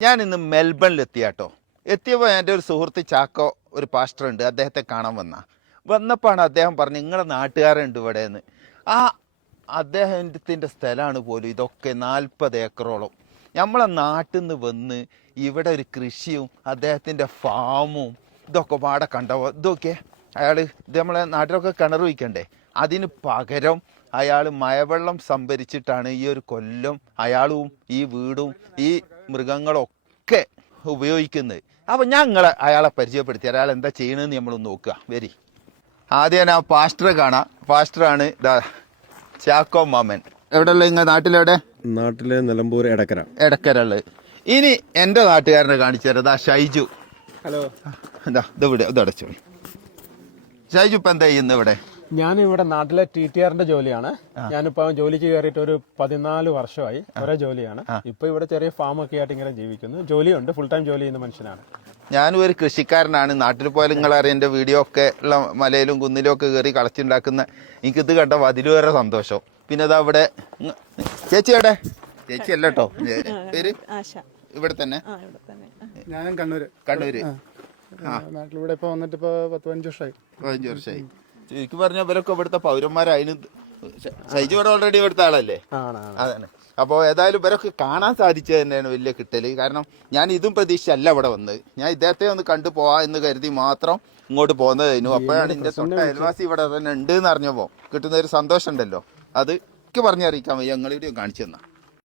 ഞാൻ ഇന്ന് മെൽബണിൽ കേട്ടോ എത്തിയപ്പോൾ എന്റെ ഒരു സുഹൃത്ത് ചാക്കോ ഒരു പാസ്റ്റർ ഉണ്ട് അദ്ദേഹത്തെ കാണാൻ വന്ന. വന്നപ്പോഴാണ് അദ്ദേഹം പറഞ്ഞു നിങ്ങളെ നാട്ടുകാരുണ്ട് ഇവിടെ എന്ന് ആ അദ്ദേഹത്തിന്റെ സ്ഥലമാണ് പോലും ഇതൊക്കെ നാൽപ്പത് ഏക്കറോളം. നമ്മളെ നാട്ടിൽ നിന്ന് വന്ന് ഇവിടെ ഒരു കൃഷിയും അദ്ദേഹത്തിന്റെ ഫാമും ഇതൊക്കെ പാടെ കണ്ടോ ഇതൊക്കെ അയാൾ ഇത് നമ്മളെ നാട്ടിലൊക്കെ കിണർ വയ്ക്കണ്ടേ അതിന് പകരം അയാൾ മഴവെള്ളം സംഭരിച്ചിട്ടാണ് ഈ ഒരു കൊല്ലം അയാളും ഈ വീടും ഈ മൃഗങ്ങളൊക്കെ ഉപയോഗിക്കുന്നത്. അപ്പോൾ ഞങ്ങൾ നിങ്ങളെ അയാളെ പരിചയപ്പെടുത്തി. അയാൾ എന്താ ചെയ്യണമെന്ന് നമ്മളൊന്ന് നോക്കുക. വരി. ആദ്യം ഞാൻ ആ പാസ്റ്ററെ കാണാം. പാസ്റ്ററാണ് ഇതാ ചാക്കോ മാമൻ. എവിടെയുള്ള ഇങ്ങനെ നാട്ടിലെവിടെ നാട്ടിലെ നിലമ്പൂർ എടക്കര. എടക്കരൾ ഇനി എന്റെ നാട്ടുകാരനെ കാണിച്ചു തരാം. ദാ ഷൈജു. ഹലോ. എന്താ ഇത് ഇവിടെ ഇത് അടച്ചു. ഷൈജു ഇപ്പം എന്താ ചെയ്യുന്നത് ഇവിടെ? ഞാൻ ഇവിടെ നാട്ടിലെ ടി ടി ആറിന്റെ ജോലിയാണ്. ഞാനിപ്പോ ജോലിക്ക് കയറിയിട്ട് ഒരു പതിനാല് വർഷമായി ഒരേ ജോലിയാണ്. ഇപ്പൊ ഇവിടെ ചെറിയ ഫാം ഒക്കെ ആയിട്ട് ഇങ്ങനെ ജീവിക്കുന്നു. ജോലിയുണ്ട് ഫുൾ ടൈം ജോലി ചെയ്യുന്ന മനുഷ്യനാണ്. ഞാനും ഒരു കൃഷിക്കാരനാണ്. നാട്ടിൽ പോയാലും നിങ്ങളറിയാം എന്റെ വീഡിയോ ഒക്കെ ഉള്ള മലയിലും കുന്നിലും ഒക്കെ കയറി കളച്ചുണ്ടാക്കുന്ന എനിക്കിത് കണ്ട വരെ സന്തോഷം. പിന്നെ ഇതാ ഇവിടെ ഇങ്ങ് ചേച്ചി എവിടെ? ചേച്ചി അല്ല കേട്ടോ. പേര്? ഇവിടെ തന്നെ? ആ ഇവിടെ തന്നെ. ഞാൻ കണ്ണൂര്. കണ്ണൂര്. നാട്ടിലൂടെ ഇപ്പൊ വന്നിട്ട് ഇപ്പൊ പത്ത് പതിനഞ്ച് വർഷമായി. പതിനഞ്ച് വർഷമായി. ശരിക്കും പറഞ്ഞ ഇവരൊക്കെ ഇവിടുത്തെ പൗരന്മാരായതിന് സൈജു ഇവിടെ ഓൾറെഡി ഇവിടുത്തെ ആളല്ലേ? അതാണ്. അപ്പോൾ ഏതായാലും ഇവരൊക്കെ കാണാൻ സാധിച്ചത് തന്നെയാണ് വലിയ കിട്ടൽ. കാരണം ഞാൻ ഇതും പ്രതീക്ഷിച്ചല്ല ഇവിടെ വന്നത് ഞാൻ ഇദ്ദേഹത്തെ ഒന്ന് കണ്ടു പോവാ എന്ന് കരുതി മാത്രം ഇങ്ങോട്ട് പോകുന്നതായിരുന്നു അപ്പോഴാണ് എന്റെ തൊട്ട അയൽവാസി ഇവിടെ തന്നെ ഉണ്ട് എന്ന് അറിഞ്ഞപ്പോൾ കിട്ടുന്ന ഒരു സന്തോഷം ഉണ്ടല്ലോ അത് എനിക്ക് പറഞ്ഞറിയിക്കാൻ വയ്യ. ഞങ്ങളിവിടെ കാണിച്ചു തന്നാ.